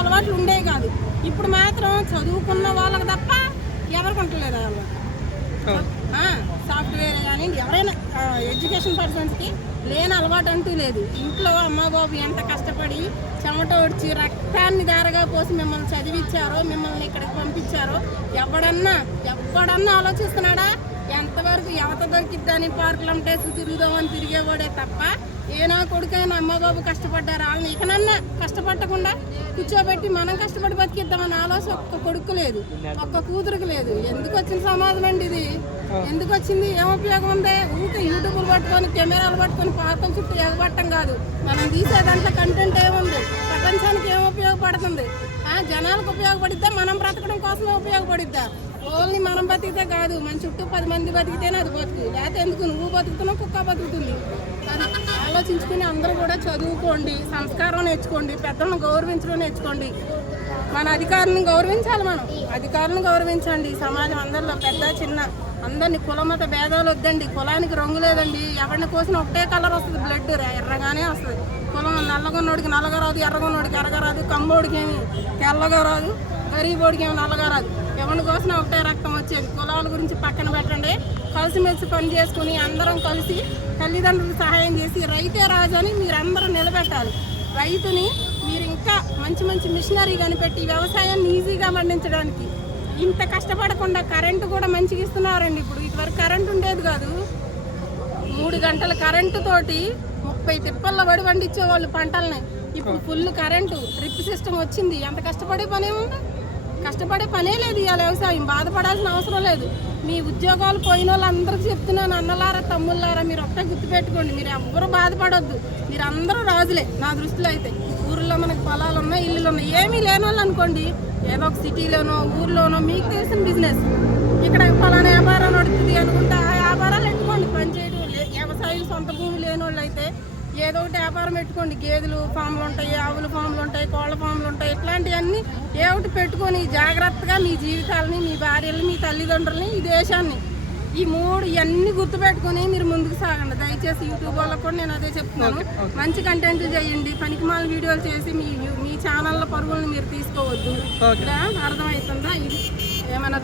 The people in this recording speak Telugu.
అలవాట్లు ఉండేవి కాదు. ఇప్పుడు మాత్రం చదువుకున్న వాళ్ళకి తప్ప ఎవరికి ఉండలేదు ఆ అలవాటు. సాఫ్ట్వేర్ కానీ ఎవరైనా ఎడ్యుకేషన్ పర్సన్స్కి లేని అలవాటు అంటూ లేదు. ఇంట్లో అమ్మ బాబు ఎంత కష్టపడి చెమట వచ్చి రక్తాన్ని దారగా పోసి మిమ్మల్ని చదివించారో మిమ్మల్ని ఇక్కడికి పంపించారో ఎవడన్నా ఎవడన్నా ఆలోచిస్తున్నాడా? ఎంతవరకు ఎవత దొరికిద్దని పార్కులు అంటేసి తిరుగుదామని తిరిగేవాడే తప్ప ఏ నా కొడుకైనా అమ్మబాబు కష్టపడ్డారు? వాళ్ళని ఇకనన్నా కష్టపడకుండా కూర్చోబెట్టి మనం కష్టపడి బతికిద్దామని ఆలోచన ఒక్క కొడుకు లేదు ఒక్క కూతురుకు లేదు. ఎందుకు వచ్చిన సమాజం అండి ఇది? ఎందుకు వచ్చింది ఏం ఉపయోగం ఉంది? ఊరికే యూట్యూబ్లు పట్టుకొని కెమెరాలు పట్టుకొని పార్కుల చుట్టూ ఎగబట్టం కాదు. మనం తీసే దాంట్లో కంటెంట్ ఏముంది? ప్రపంచానికి ఏం ఉపయోగపడుతుంది? జనాలకు ఉపయోగపడిద్దా? మనం బ్రతకడం కోసమే ఉపయోగపడిద్దా? ఓన్లీ మనం బతికితే కాదు. మన చుట్టూ పది మంది బతికితేనే అది బతుకు. లేకపోతే ఎందుకు నువ్వు బతుకుతున్నావు కుక్క బతుకుతుంది? అది ఆలోచించుకుని అందరూ కూడా చదువుకోండి సంస్కారం నేర్చుకోండి పెద్దలను గౌరవించడం నేర్చుకోండి. మన అధికారులను గౌరవించాలి మనం. అధికారులను గౌరవించండి. సమాజం అందరిలో పెద్ద చిన్న అందరినీ కులమత భేదాలు వద్దండి. కులానికి రంగు లేదండి. ఎవరిని కోసిన ఒకటే కలర్ వస్తుంది. బ్లడ్ ఎర్రగానే వస్తుంది. కులం నల్లగొన్నోడికి నల్లగా రాదు ఎర్రగొన్నోడికి ఎర్రగా రాదు కమ్మోడికి ఏమి తెల్లగా రాదు గరీబోడికి ఏమి నల్లగా రాదు. ఎవరిని కోసినా ఒకటే రక్తం వచ్చేది. కులాల గురించి పక్కన పెట్టండి. కలిసిమెలిసి పని చేసుకుని అందరం కలిసి తల్లిదండ్రులకు సహాయం చేసి రైతే రాజు అని మీరందరూ నిలబెట్టాలి. రైతుని మీరు ఇంకా మంచి మంచి మిషనరీ కనిపెట్టి వ్యవసాయాన్ని ఈజీగా పండించడానికి ఇంత కష్టపడకుండా కరెంటు కూడా మంచిగా ఇస్తున్నారండి ఇప్పుడు. ఇదివరకు కరెంటు ఉండేది కాదు. మూడు గంటల కరెంటు తోటి ముప్పై తిప్పల్లో పడి పండించే వాళ్ళు పంటల్ని. ఇప్పుడు ఫుల్ కరెంటు డ్రిప్ సిస్టమ్ వచ్చింది. ఎంత కష్టపడే పని ఏముంది కష్టపడే పనే లేదు ఇవాళ వ్యవసాయం. బాధపడాల్సిన అవసరం లేదు. మీ ఉద్యోగాలు పోయిన వాళ్ళందరికీ చెప్తున్నాను అన్నలారా తమ్ముళ్ళారా మీరు ఒక్కటే గుర్తుపెట్టుకోండి. మీరు ఎవ్వరూ బాధపడొద్దు. మీరు అందరూ రాజులే నా దృష్టిలో అయితే. ఊర్లో మనకు పొలాలు ఉన్నాయి ఇల్లులు ఉన్నాయి. ఏమీ లేని వాళ్ళు అనుకోండి ఏదో ఒక సిటీలోనో ఊర్లోనో మీకు తెలిసిన బిజినెస్ ఇక్కడ ఫలానా వ్యాపారం నడుస్తుంది అనుకుంటే ఆ వ్యాపారాలు పెట్టుకోండి. పనిచేయడం వ్యవసాయం సొంత భూమి లేని వాళ్ళు అయితే ఏదో ఒకటి వ్యాపారం పెట్టుకోండి. గేదెలు ఫామ్లు ఉంటాయి ఆవుల ఫామ్లు ఉంటాయి కోళ్ళ ఫామ్లు ఉంటాయి. ఇట్లాంటివన్నీ ఏ ఒకటి పెట్టుకొని జాగ్రత్తగా మీ జీవితాలని మీ భార్యలు మీ తల్లిదండ్రులని ఈ దేశాన్ని ఈ మూడు ఇవన్నీ గుర్తుపెట్టుకొని మీరు ముందుకు సాగండి. దయచేసి యూట్యూబ్ వాళ్ళకు కూడా నేను అదే చెప్తున్నాను. మంచి కంటెంట్ చేయండి. పనికిమాల వీడియోలు చేసి మీ మీ ఛానళ్ళ పరుగులను మీరు తీసుకోవద్దు. ఇక్కడ అర్థమవుతుందా ఇది ఏమైనా